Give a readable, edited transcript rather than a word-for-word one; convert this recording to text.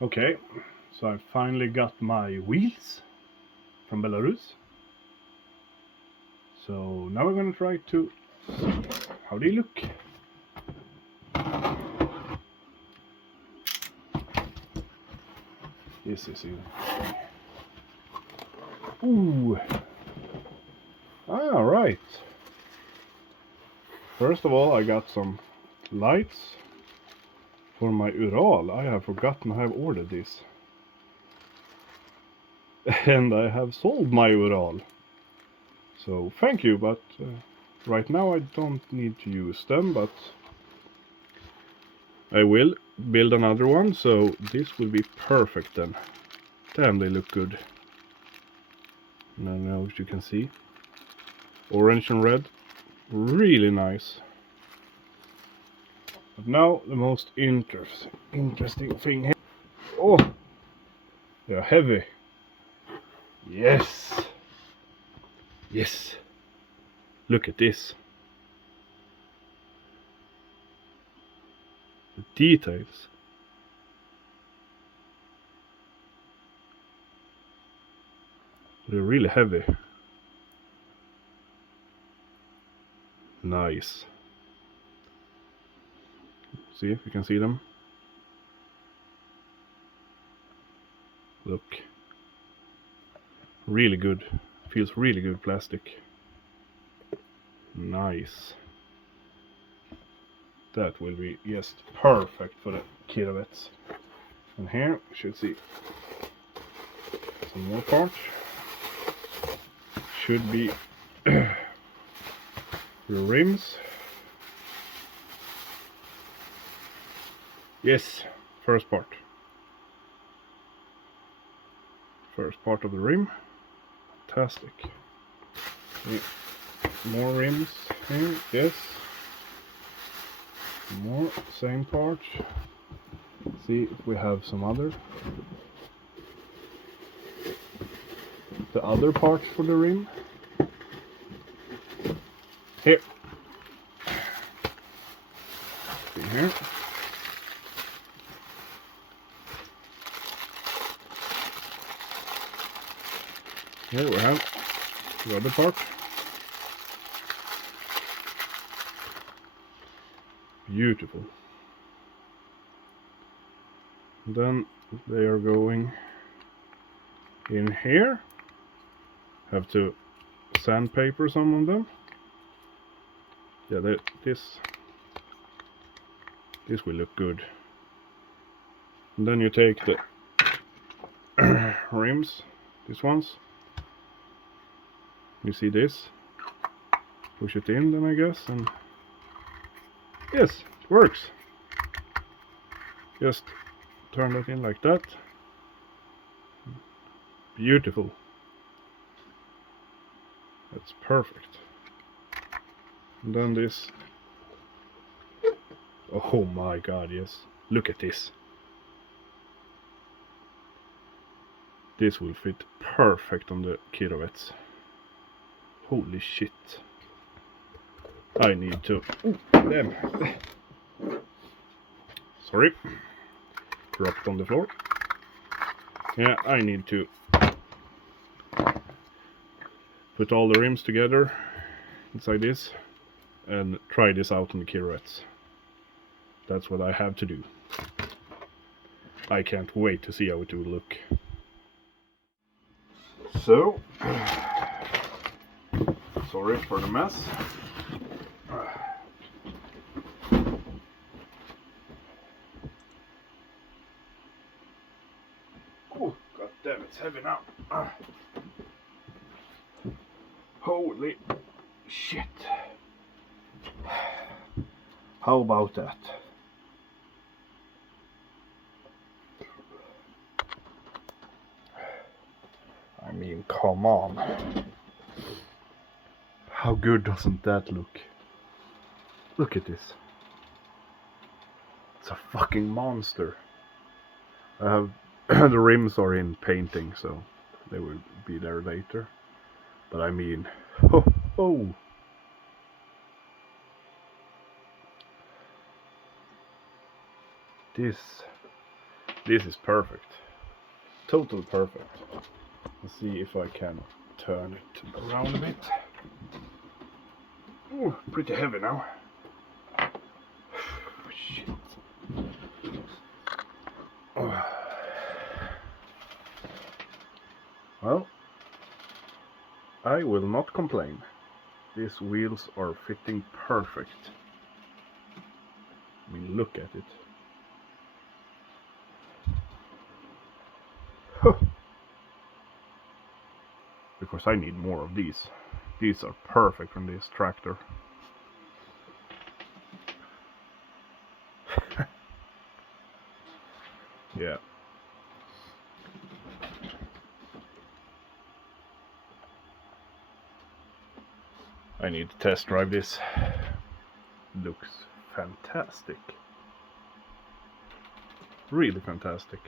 Okay, so I finally got my wheels from Belarus. So now we're gonna try to see how they look. This is it. Ooh. Right. First of all, I got some lights for my Ural. I have forgotten I have ordered this. And I have sold my Ural. So thank you, but right now I don't need to use them, but I will build another one, so this will be perfect then. Damn, they look good. I don't know if you can see. Orange and red. Really nice. But now the most interesting thing here. Oh! They are heavy. Yes! Yes! Look at this. The details. They're really heavy. Nice. See if you can see them. Look. Really good. Feels really good plastic. Nice. That will be just perfect for the kirovets. And here you should see some more parts. Should be the rims. Yes, first part. First part of the rim. Fantastic. Yeah. More rims here, yes. More, same part. See if we have some other. The other parts for the rim. Here. See here. Here we have the other part. Beautiful. Then they are going in here. Have to sandpaper some of them. Yeah, this will look good. And then you take the rims, these ones. You see this? Push it in then I guess, and yes, it works. Just turn it in like that. Beautiful. That's perfect. And then this. Oh my god, yes. Look at this. This will fit perfect on the kirovets. Holy shit. I need to... Damn. Sorry. Dropped on the floor. Yeah, I need to put all the rims together inside this and try this out on the kirovets. That's what I have to do. I can't wait to see how it will look. So, sorry for the mess. Oh, god damn, it's heavy now. Holy shit. How about that? I mean, come on. How good doesn't that look? Look at this. It's a fucking monster. I have the rims are in painting, so they will be there later. But I mean, oh. This This is perfect. Total perfect. Let's see if I can turn it around a bit. Oh, pretty heavy now. Shit. Oh. Well, I will not complain. These wheels are fitting perfect. I mean, look at it. Because I need more of these. These are perfect on this tractor. Yeah. I need to test drive this. Looks fantastic. Really fantastic.